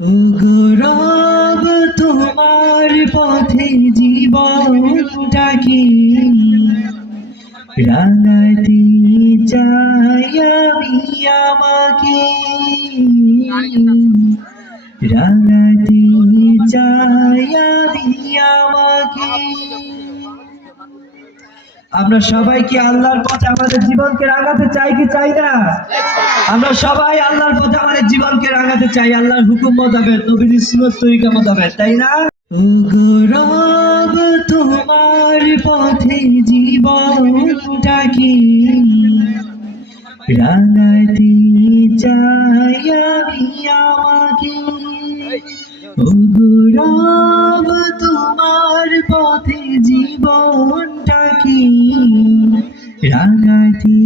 ওগো রব, তোমার পথে জীবনটাকে রাঙাতে চাই আমি আমাকে, রাঙাতে চাই আমি আমাকে। আমরা সবাই কি আল্লাহর পথে আমাদের জীবনকে রাঙাতে চাই কি চাই না? আমরা সবাই আল্লাহর পথে আমাদের জীবনকে রাঙাতে চাই, আল্লাহর হুকুম মোতাবেক, নবীর সুন্নাত তরিকা মোতাবেক, তাই না? ওগো রব, তোমার পথে জীবনটাকে রাঙাতে চাই আমি আমাকে। ওগো রব, তোমার পথে জীবনটাকে রাঙাতে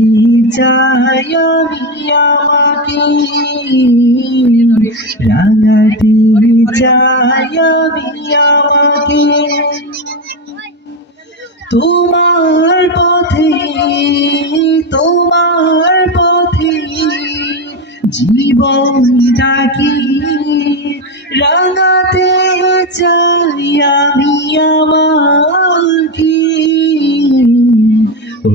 চাই আমি আমাকে, রাঙাতে চাই আমি আমাকে। তোমার পথে, তোমার পথে জীবনটাকে রাঙাতে চাই আমি আমাকে।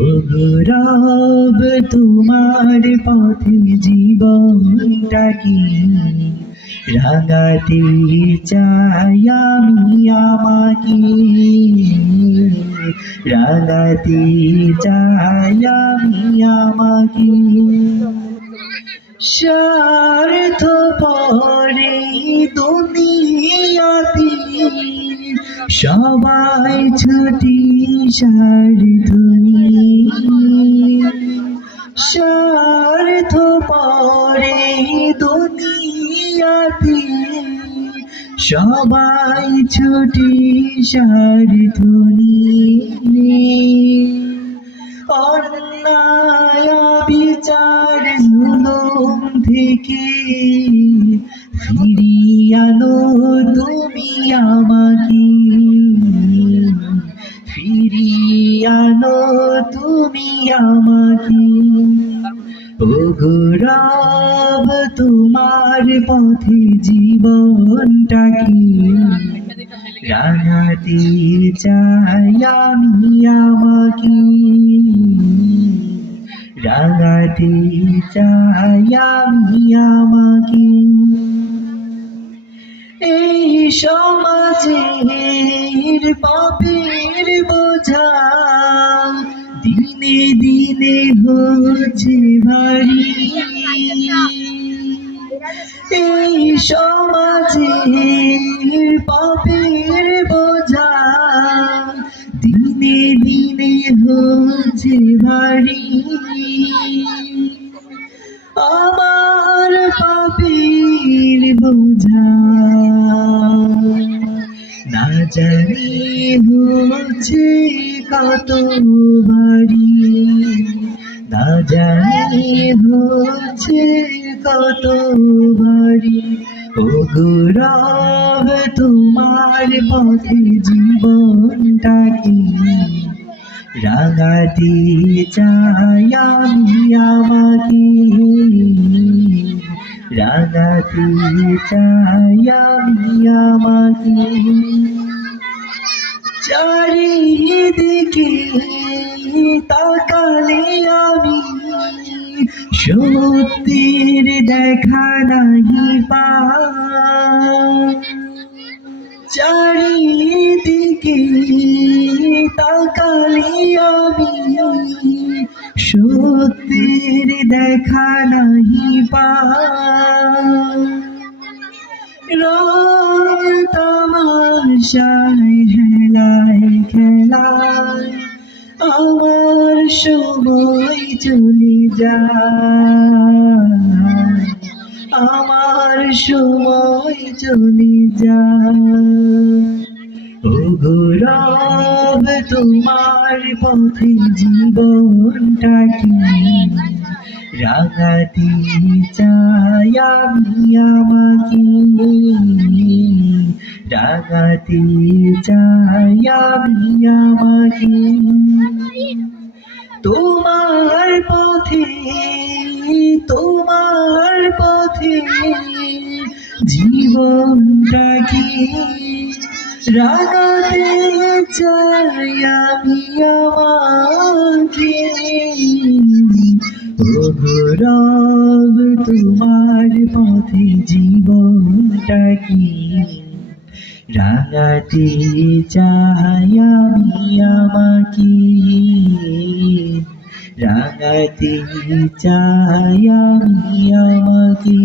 ওগো রব, তোমার পথে জীবনটাকে রাঙাতে চাই আমি আমাকে, রাঙাতে চাই আমি আমাকে। স্বার্থ পরে দুনিয়াতে সবাই ছুটি স্বার্থ নিয়ে, স্বার্থ পরে দুনিয়াতে সবাই ছুটি স্বার্থ নিয়ে। অন্যায় বিচার জুলুম থেকে ফিরিয়ে আনো তুমি আমাকে, ফিরিয়ে আনো তুমি আমাকে। ওগো রব, তোমার পথে জীবনটাকে রাঙাতে চাই আমি আমাকে, রাঙাতে চাই আমি আমাকে। এই সমাজের পাপের বোঝা দিনে দিনে হচ্ছে ভারী, এই সমাজের পাপের বোঝা দিনে দিনে হচ্ছে ভারী। আমার পাপের বোঝা না জানি হচ্ছে কত ভারী, না জানি হচ্ছে কত ভারী। ওগো রব, তোমার পথে জীবনটাকে রাঙাতে চাই আমি আমাকে, রাঙাতে চাই আমি আমাকে। চারিদিকে তাকালে আমি সত্যের দেখা নাহি পাই, চারিদিকে তাকালে আমি সত্যের দেখা নাহি পাই। রং তামাশায় হেলায় খেলায় আমার সময় চলে যায়, আমার সময় চলে যায়। ওগো রব, তোমার পথে জীবনটাকে রাঙাতে চাই আমি আমাকে, রাঙাতে চাই আমি আমাকে। তোমার পথে, তোমার পথে জীবনটা কি রাগাতে চাই আমি আমাকে, ওগো রব তোমার পথে জীবনটা কি রাগাতে চাই আমি আমাকে, রাগাতে চাই আমি আমাকে।